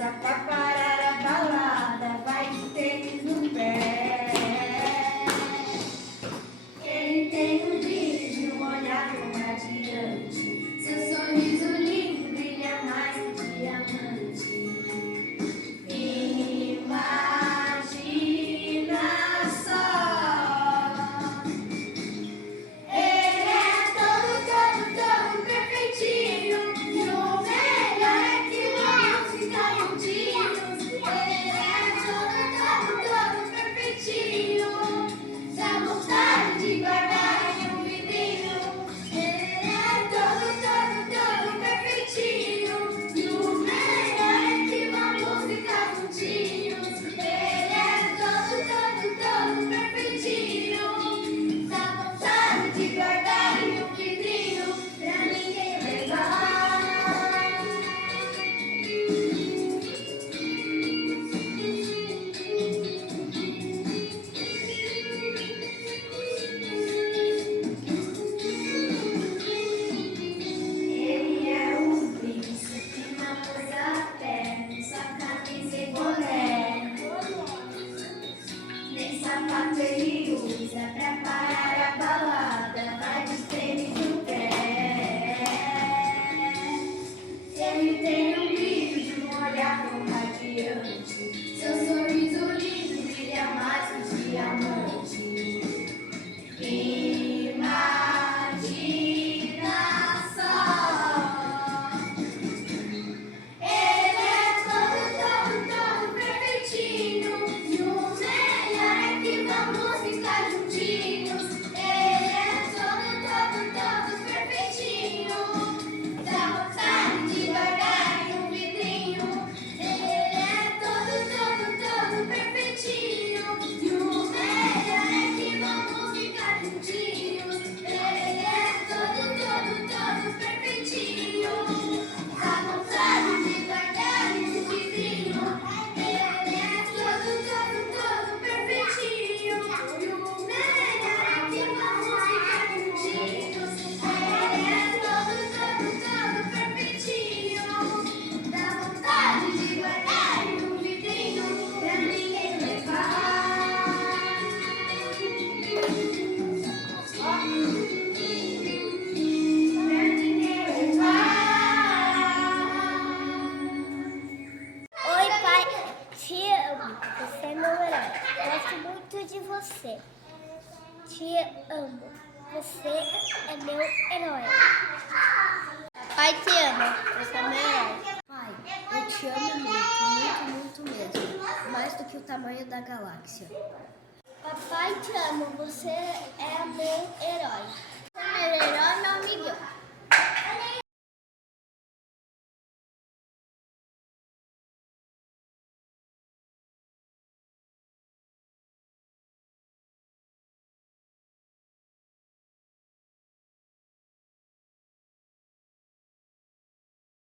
usa pra parar a balada, vai de tênis no pé. Ele tem um brilho, um olhar radiante, seu sorriso lindo brilha mais que diamante. Imagina só, ele é todo perfeitinho, e o melhor é que vamos ficar juntinhos. Ele é todo perfeitinho, dá vontade de guardar em um vidrinho. Ele é todo perfeitinho, e o melhor é que vamos ficar juntinhos. Ele é todo perfeitinho, dá vontade de guardar em um vidrinho pra ninguém levar. Ele é um príncipe, uma coisa até, sua camisa e boné. Nem sapato ele usa pra parar a balada, vai de tênis no pé. Ele tem um brilho, um olhar radiante, seu sorriso lindo brilha mais que diamante. Imagina só, ele é todo perfeitinho, e o melhor é que vamos ficar juntinhos. Ele é todo perfeitinho, dá vontade de guardar em um vidrinho. Ele é todo perfeitinho, e o melhor é que vamos ficar juntinhos. Ele é todo perfeitinho, dá vontade de guardar em um vidrinho. Ele é todo perfeitinho, e o melhor é que vamos ficar juntinhos. Ele é todo perfeitinho, dá vontade de guardar em um vidrinho pra ninguém levar. Pra ninguém levar. Oi, pai, te amo. Você é meu herói. Gosto muito de você. Te amo. Você é meu herói. Pai, te amo. Você é meu herói. Pai, eu te amo muito mesmo. Mais do que o tamanho da galáxia. Papai, te amo. Você é meu herói. Você é meu herói, meu amiguinho.